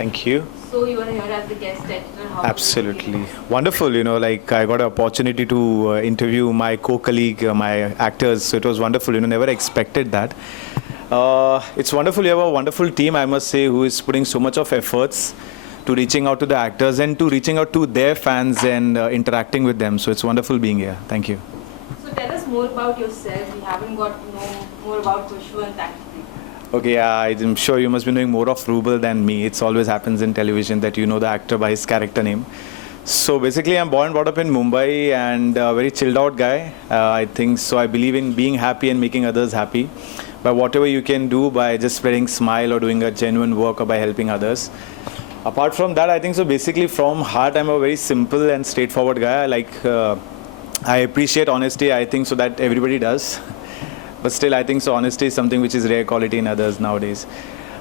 Thank you. So you are here as the guest editor. How Absolutely. Wonderful. Like I got an opportunity to interview my co-colleague, my actors. So it was wonderful. Never expected that. It's wonderful. You have a wonderful team, I must say, who is putting so much of efforts to reaching out to the actors and to reaching out to their fans and interacting with them. So it's wonderful being here. Thank you. So tell us more about yourself. We haven't got to know more about Khushwant actually. Okay, yeah, I'm sure you must be knowing more of Rubal than me. It always happens in television that you know the actor by his character name. So basically, I'm born and brought up in Mumbai and a very chilled out guy. I think so. I believe in being happy and making others happy by whatever you can do, by just spreading smile or doing a genuine work or by helping others. Apart from that, I think so. Basically, from heart, I'm a very simple and straightforward guy. I appreciate honesty. I think so that everybody does. But still, I think so honesty is something which is rare quality in others nowadays.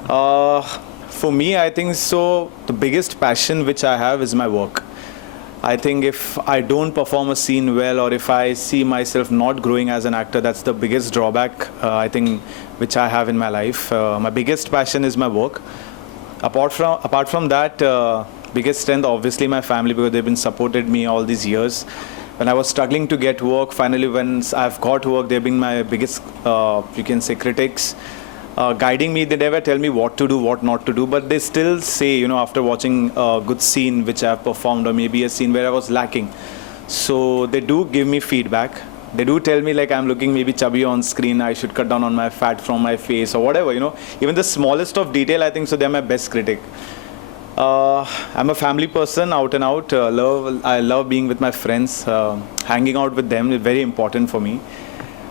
For me, I think so the biggest passion which I have is my work. I think if I don't perform a scene well or if I see myself not growing as an actor, that's the biggest drawback I think which I have in my life. My biggest passion is my work. Apart from that, biggest strength obviously my family, because they've been supported me all these years. When I was struggling to get work, finally when I've got work, they've been my biggest, you can say, critics, guiding me. They never tell me what to do, what not to do, but they still say, after watching a good scene which I've performed or maybe a scene where I was lacking. So they do give me feedback. They do tell me like I'm looking maybe chubby on screen, I should cut down on my fat from my face or whatever, Even the smallest of detail, I think so they're my best critic. I'm a family person, out and out. I love being with my friends. Hanging out with them is very important for me.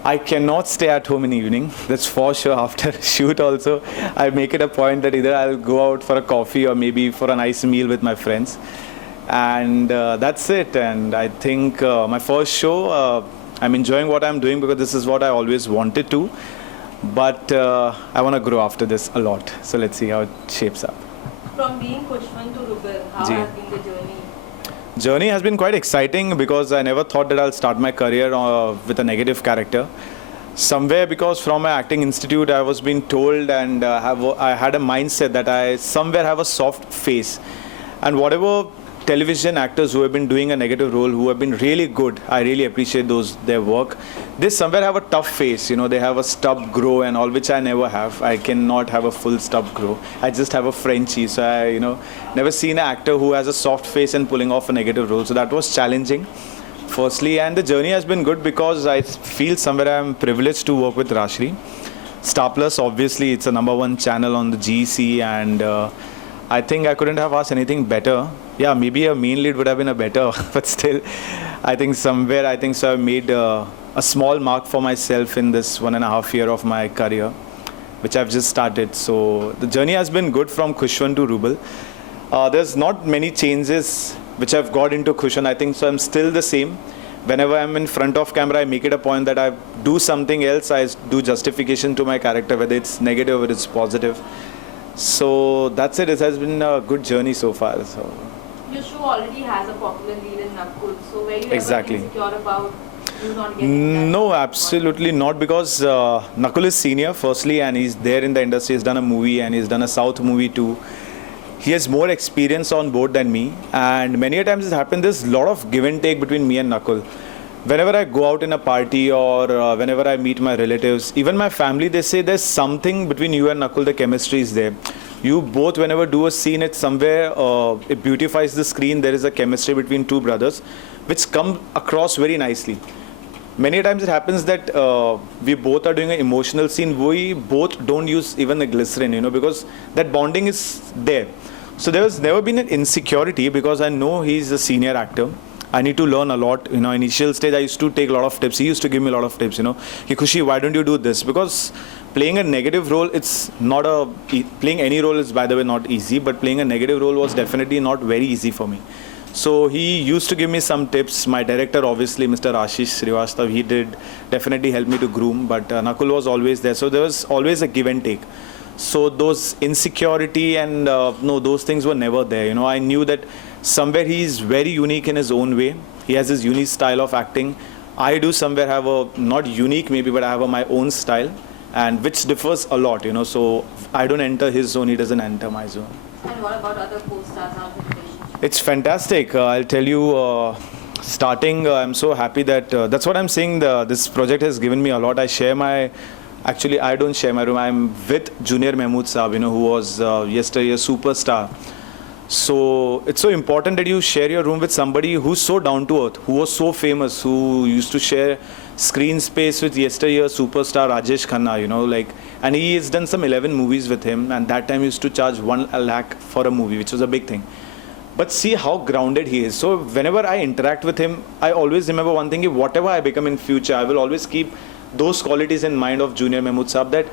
I cannot stay at home in the evening. That's for sure. After a shoot also, I make it a point that either I'll go out for a coffee or maybe for a nice meal with my friends. And that's it. And I think my first show, I'm enjoying what I'm doing because this is what I always wanted to. But I want to grow after this a lot. So let's see how it shapes up. From being Khushwant to Rubal, how has been the journey? Journey has been quite exciting because I never thought that I'll start my career with a negative character. Somewhere, because from my acting institute I was being told and I had a mindset that I somewhere have a soft face. And whatever television actors who have been doing a negative role, who have been really good, I really appreciate their work. They somewhere have a tough face, they have a stub grow and all, which I never have. I cannot have a full stub grow. I just have a Frenchie, so I, never seen an actor who has a soft face and pulling off a negative role. So that was challenging, firstly, and the journey has been good because I feel somewhere I'm privileged to work with Rashri. Star Plus, obviously, it's a #1 channel on the GC, and I think I couldn't have asked anything better. Yeah, maybe a main lead would have been a better, but still, I think somewhere, so I made a small mark for myself in this 1.5 year of my career, which I've just started. So the journey has been good from Khushwant to Rubal. There's not many changes which I've got into Khushwant. I think so I'm still the same. Whenever I'm in front of camera, I make it a point that I do something else. I do justification to my character, whether it's negative or it's positive. So that's it. It has been a good journey so far. So. Your show already has a popular lead in Nakul, so were you Exactly. ever insecure about you not getting that? No, absolutely not, because Nakul is senior, firstly, and he's there in the industry. He's done a movie and he's done a South movie too. He has more experience on board than me, and many a times it's happened, there's a lot of give and take between me and Nakul. Whenever I go out in a party or whenever I meet my relatives, even my family, they say there's something between you and Nakul, the chemistry is there. You both, whenever do a scene, it's somewhere, it beautifies the screen. There is a chemistry between two brothers, which come across very nicely. Many times it happens that we both are doing an emotional scene. We both don't use even the glycerin, because that bonding is there. So there has never been an insecurity because I know he's a senior actor. I need to learn a lot. Initial stage, I used to take a lot of tips. He used to give me a lot of tips, Hey, Khushi, why don't you do this? Because playing a negative role, it's not playing any role is, by the way, not easy, but playing a negative role was definitely not very easy for me. So he used to give me some tips. My director, obviously, Mr. Ashish Srivastav, he did definitely help me to groom, but Nakul was always there. So there was always a give and take. So those insecurity and those things were never there. I knew that somewhere he's very unique in his own way. He has his unique style of acting. I do somewhere have not unique maybe, but I have my own style, and which differs a lot, So I don't enter his zone, he doesn't enter my zone. And what about other co-stars? How's the relationship? It's fantastic. I'll tell you, starting, I'm so happy that that's what I'm saying. This project has given me a lot. I share my, actually, I don't share my room. I'm with Junior Mahmood Saab, who was yesteryear's superstar. So it's so important that you share your room with somebody who's so down to earth, who was so famous, who used to share screen space with yesteryear's superstar Rajesh Khanna, like, and he has done some 11 movies with him, and that time he used to charge 1 lakh for a movie, which was a big thing. But see how grounded he is. So whenever I interact with him, I always remember one thing: whatever I become in future, I will always keep those qualities in mind of Junior Mahmood Saab, that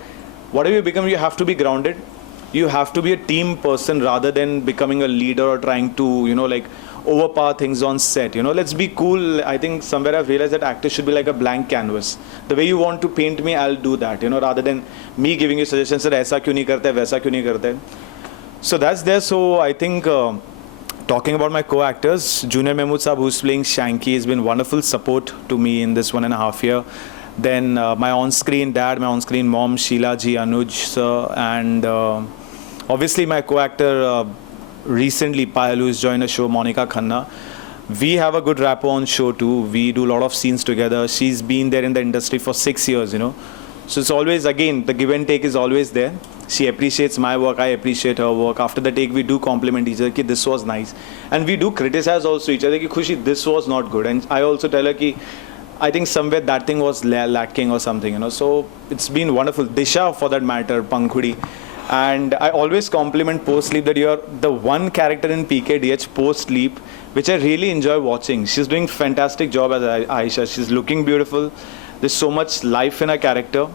whatever you become, you have to be grounded. You have to be a team person rather than becoming a leader or trying to, like, overpower things on set. Let's be cool. I think somewhere I've realized that actors should be like a blank canvas. The way you want to paint me, I'll do that, rather than me giving you suggestions that aisa kyun nahi karte, waisa kyun nahi karte. So that's there. So I think talking about my co-actors, Junior Mahmood Saab, who's playing Shanky, has been wonderful support to me in this 1.5 year. Then my on-screen dad, my on-screen mom, Sheila ji, Anuj sir, and obviously my co-actor recently, Payal, who's joined the show, Monica Khanna. We have a good rapport on show too. We do a lot of scenes together. She's been there in the industry for 6 years, So it's always, again, the give and take is always there. She appreciates my work, I appreciate her work. After the take, we do compliment each other, ki this was nice. And we do criticize also each other, ki Khushi, this was not good. And I also tell her, ki I think somewhere that thing was lacking or something, So it's been wonderful. Disha, for that matter, Pankhudi. And I always compliment post-sleep that you're the one character in PKDH post-sleep which I really enjoy watching. She's doing fantastic job as Aisha. She's looking beautiful. There's so much life in her character.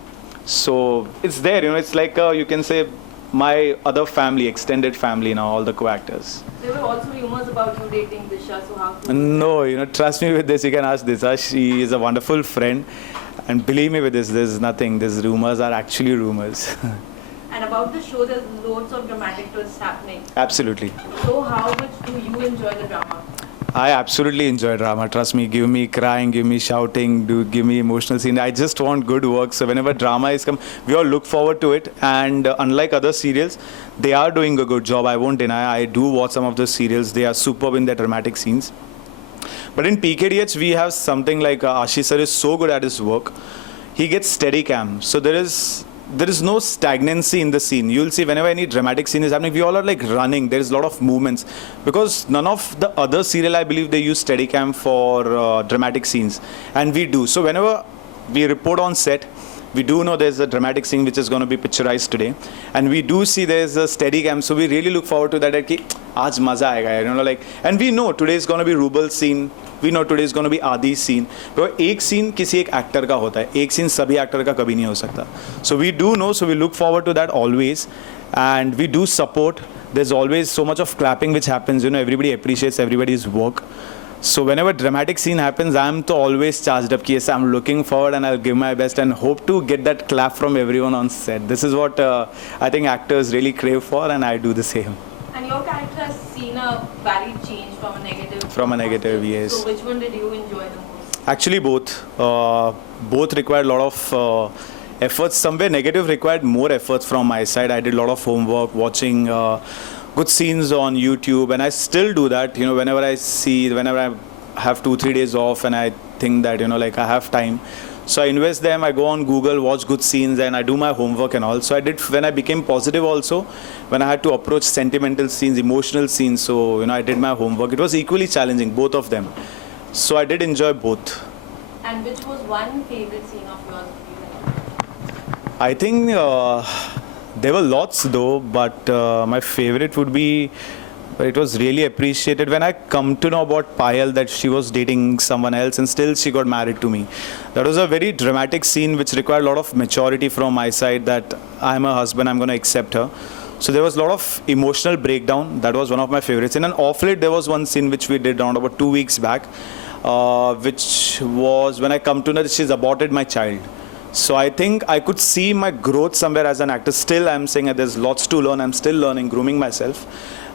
So it's there, it's like you can say my other family, extended family now, all the co-actors. There were also rumors about you dating Disha, so how to... No, trust me with this, you can ask Disha. She is a wonderful friend. And believe me with this, there's nothing. These rumors are actually rumors. And about the show, there's loads of dramatic twists happening. Absolutely. So how much do you enjoy the drama? I absolutely enjoy drama. Trust me, give me crying, give me shouting, give me emotional scene. I just want good work. So whenever drama is come, we all look forward to it. And unlike other serials, they are doing a good job. I won't deny. I do watch some of the serials. They are superb in their dramatic scenes. But in PKDH, we have something like Ashish sir is so good at his work. He gets steady cam. So there is no stagnancy in the scene. You'll see whenever any dramatic scene is happening, we all are like running. There's a lot of movements because none of the other serial, I believe, they use Steadicam for dramatic scenes, and we do. So whenever we report on set, we do know there's a dramatic scene which is going to be picturized today, and we do see there's a Steadicam. So we really look forward to that. That ki, aaj maza aayega, like, and we know today is going to be Rubal's scene. We know today is going to be Adi's scene. Because एक scene किसी एक actor का होता है, एक scene सभी actor का कभी नहीं हो सकता. So we do know, so we look forward to that always, and we do support. There's always so much of clapping which happens. Everybody appreciates everybody's work. So whenever dramatic scene happens, I'm to always charged up. Yes, I'm looking forward and I'll give my best and hope to get that clap from everyone on set. This is what I think actors really crave for, and I do the same. And your character has seen a varied change from a negative. From a negative, yes. So which one did you enjoy the most? Actually, both. Both required a lot of efforts. Somewhere negative required more efforts from my side. I did a lot of homework, watching good scenes on YouTube, and I still do that. Whenever I have 2-3 days off, and I think that like I have time, so I invest them. I go on Google, watch good scenes, and I do my homework and all. So I did when I became positive also, when I had to approach sentimental scenes, emotional scenes. So I did my homework. It was equally challenging, both of them. So I did enjoy both. And which was one favorite scene of yours? I think there were lots though, but my favorite would be, it was really appreciated when I come to know about Payal, that she was dating someone else and still she got married to me. That was a very dramatic scene which required a lot of maturity from my side, that I'm a husband, I'm going to accept her. So there was a lot of emotional breakdown. That was one of my favorites. In an off late, there was one scene which we did around about 2 weeks back, which was when I come to know that she's aborted my child. So I think I could see my growth somewhere as an actor. Still, I'm saying that there's lots to learn. I'm still learning, grooming myself.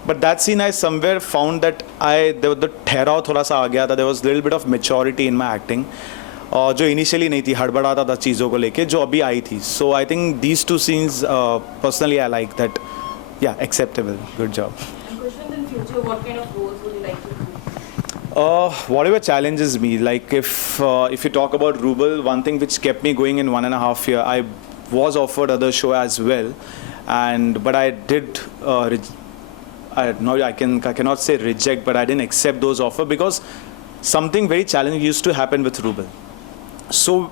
But that scene, I somewhere found that the ठहराव थोड़ा सा आ गया था. There was a little bit of maturity in my acting. जो initially नहीं थी, हड़बड़ाता था चीज़ों को लेके, जो अभी आई थी. So I think these two scenes, personally, I like that. Yeah, acceptable. Good job. And Khushwant, in future, what kind of roles would you like to do? Whatever challenges me, like if you talk about Rubel, one thing which kept me going in 1.5 years, I was offered other show as well, but I did. I cannot say reject, but I didn't accept those offers because something very challenging used to happen with Rubel. So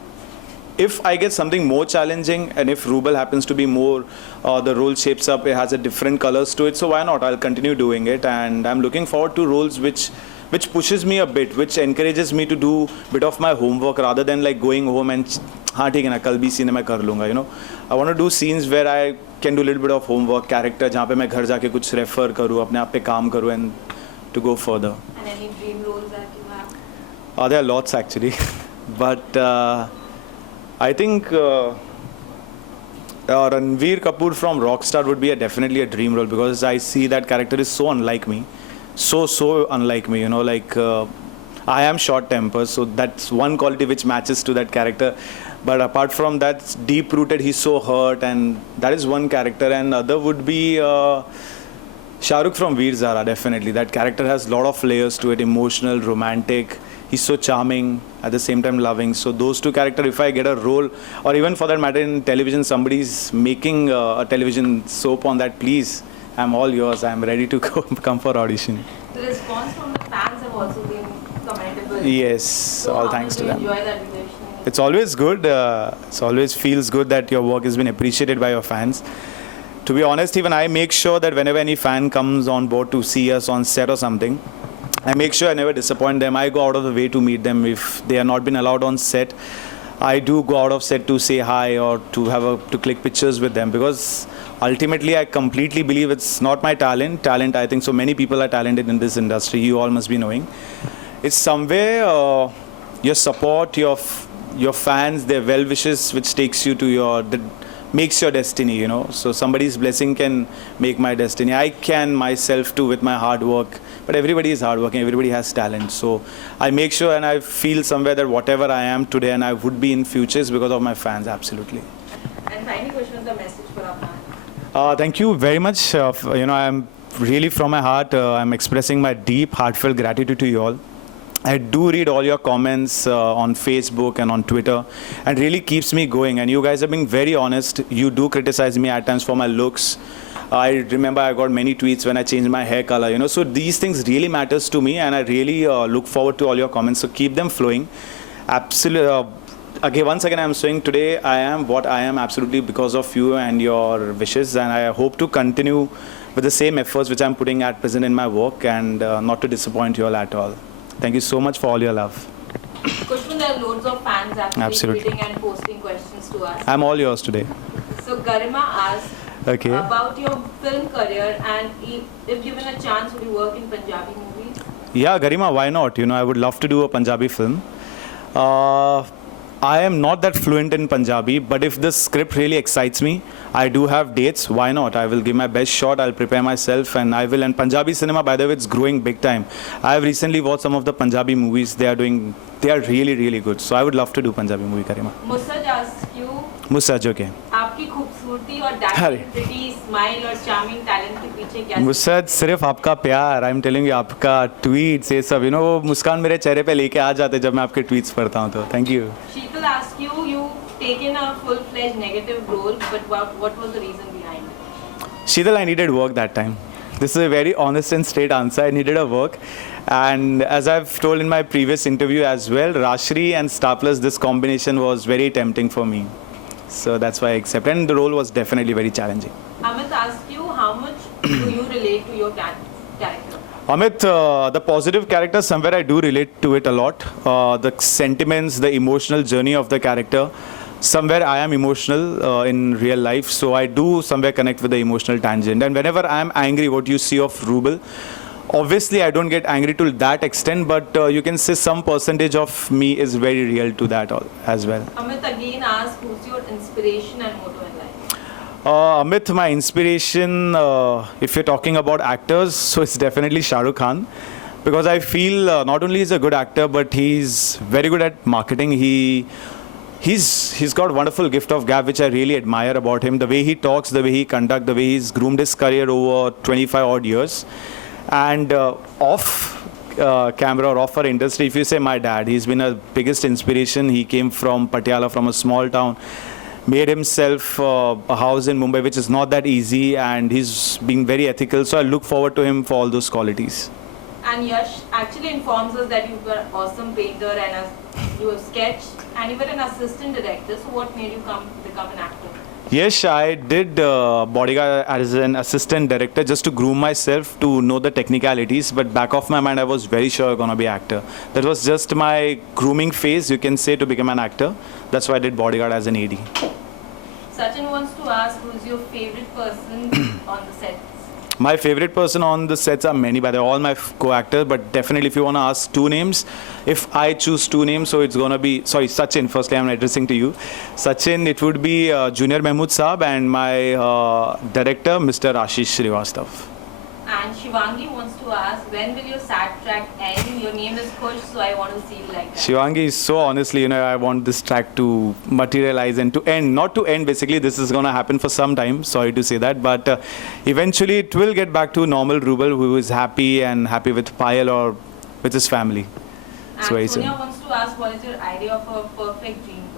if I get something more challenging, and if Rubel happens to be more, the role shapes up, it has a different colors to it, so why not? I'll continue doing it, and I'm looking forward to roles which pushes me a bit, which encourages me to do a bit of my homework rather than like going home and हाँ ठीक है ना कल भी scene मैं कर लूँगा, you know. I want to do scenes where I can do a little bit of homework, character जहाँ पे मैं घर जाके कुछ रेफर करूँ, अपने आप पे काम करूँ and to go further. And any dream roles that you have? There are lots actually, but I think Ranveer Kapoor from Rockstar would be definitely a dream role because I see that character is so unlike me, so unlike me. You know, like I am short-tempered, so that's one quality which matches to that character. But apart from that, deep-rooted, he's so hurt, and that is one character. And other would be Shahrukh from Veer Zara, definitely. That character has a lot of layers to it, emotional, romantic. He's so charming, at the same time loving. So those two characters, if I get a role, or even for that matter in television, somebody's making a television soap on that, please, I'm all yours. I'm ready to come for audition. The response from the fans have also been commendable. Yes, So all how thanks did to you them. enjoy that relation? It's always good. It always feels good that your work has been appreciated by your fans. To be honest, even I make sure that whenever any fan comes on board to see us on set or something, I make sure I never disappoint them. I go out of the way to meet them. If they are not been allowed on set, I do go out of set to say hi or to click pictures with them, because ultimately I completely believe it's not my talent. I think so many people are talented in this industry. You all must be knowing. It's somewhere your support, your fans, their well wishes, which takes you to makes your destiny, you know. So somebody's blessing can make my destiny. I can myself too with my hard work, but everybody is hardworking, everybody has talent. So I make sure and I feel somewhere that whatever I am today and I would be in future is because of my fans, absolutely. And finally, Khushwant, the message for our fans. Thank you very much. You know, I'm really from my heart, I'm expressing my deep, heartfelt gratitude to you all. I do read all your comments on Facebook and on Twitter, and really keeps me going. And you guys are being very honest. You do criticize me at times for my looks. I remember I got many tweets when I changed my hair color, you know. So these things really matters to me, and I really look forward to all your comments. So keep them flowing. Absolutely. Again, once again, I'm saying today I am what I am absolutely because of you and your wishes, and I hope to continue with the same efforts which I'm putting at present in my work, and not to disappoint you all at all. Thank you so much for all your love. Khushwant, there are loads of fans actually Absolutely. tweeting and posting questions to us. I'm all yours today. So Garima asked Okay. about your film career, and if given a chance, would you work in Punjabi movies? Yeah, Garima, why not? You know, I would love to do a Punjabi film. I am not that fluent in Punjabi, but if the script really excites me, I do have dates. Why not? I will give my best shot. I'll prepare myself, and I will. And Punjabi cinema, by the way, it's growing big time. I have recently watched some of the Punjabi movies. They are really, really good. So I would love to do Punjabi movie, Garima. Musaj asks you, Musaj, okay. आपकी खूबसूरती और अरे। Dancing, pretty smile और charming talent के पीछे क्या मुसद सिर्फ आपका प्यार, आई एम टेलिंग यू, आपका ट्वीट्स ये सब, यू नो, वो मुस्कान मेरे चेहरे पे लेके आ जाते जब मैं आपके ट्वीट्स पढ़ता हूँ, तो thank you. Sheetal asks you, you've taken a full-fledged negative role, but what was the reason behind it? Sheetal, I needed work that time. This is a very honest and straight answer. I needed a work. And as I've told in my previous interview as well, Rashri and Star Plus, this combination was very tempting for me. So that's why I accepted. And the role was definitely very challenging. Amit asks you, how much do you relate to your character? Amit, the positive character, somewhere I do relate to it a lot. The sentiments, the emotional journey of the character. Somewhere I am emotional in real life, so I do somewhere connect with the emotional tangent. And whenever I am angry, what you see of Rubel, obviously I don't get angry to that extent, but you can say some percentage of me is very real to that as well. Amit again asks, who's your inspiration and motto in life? Amit, my inspiration, if you're talking about actors, so it's definitely Shah Rukh Khan. Because I feel not only he's a good actor, but he's very good at marketing. he's got wonderful gift of gab, which I really admire about him. The way he talks, the way he conducts, the way he's groomed his career over 25 odd years. And off camera or off our industry, if you say my dad, he's been a biggest inspiration. He came from Patiala, from a small town, made himself a house in Mumbai, which is not that easy, and he's been very ethical. So I look forward to him for all those qualities. And Yash actually informs us that you were an awesome painter and you have sketched and you were an assistant director. So what made you become an actor? Yes, I did Bodyguard as an assistant director just to groom myself to know the technicalities. But back of my mind, I was very sure I'm gonna be actor. That was just my grooming phase, you can say, to become an actor. That's why I did Bodyguard as an AD. Sachin wants to ask, who's your favorite person on the set? My favorite person on the sets are many, but they're all my co-actors. But definitely, if you want to ask two names, if I choose two names, so it's gonna be, sorry, Sachin. Firstly, I'm addressing to you. Sachin, it would be Junior Mahmood Saab and my director, Mr. Ashish Srivastav. And Shivangi wants to ask, when will your sad track end? Your name is Khush, so I want to see you like that. Shivangi, so honestly, I want this track to materialize and to end. Not to end, basically, this is going to happen for some time. Sorry to say that. But eventually, it will get back to normal Rubal, who is happy and happy with Payal or with his family. And Sonia wants to ask, what is your idea of a perfect dream girl?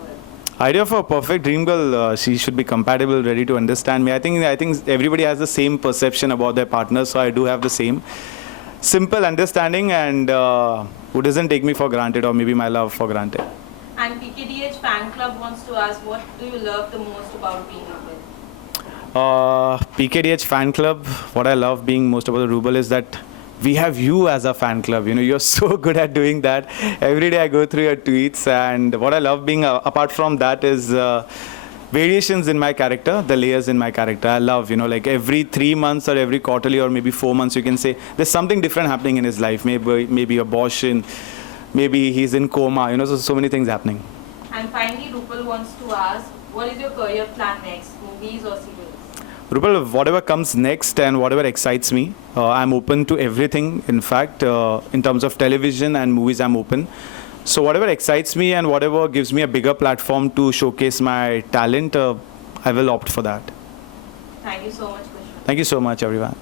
Idea for a perfect dream girl, she should be compatible, ready to understand me. I think everybody has the same perception about their partner, so I do have the same. Simple, understanding, and who doesn't take me for granted or maybe my love for granted. And PKDH fan club wants to ask, what do you love the most about being Rubal? PKDH fan club, what I love being most about the Rubal is that we have you as a fan club. You're so good at doing that. Every day I go through your tweets, and what I love being apart from that is variations in my character, the layers in my character. I love, like every 3 months or every quarterly or maybe 4 months, you can say there's something different happening in his life. Maybe abortion, maybe he's in coma. So many things happening. And finally, Rupal wants to ask, what is your career plan next, movies or serials? Rupal, whatever comes next and whatever excites me, I'm open to everything. In fact, in terms of television and movies, I'm open. So whatever excites me and whatever gives me a bigger platform to showcase my talent, I will opt for that. Thank you so much, Khushwant. Thank you so much, everyone.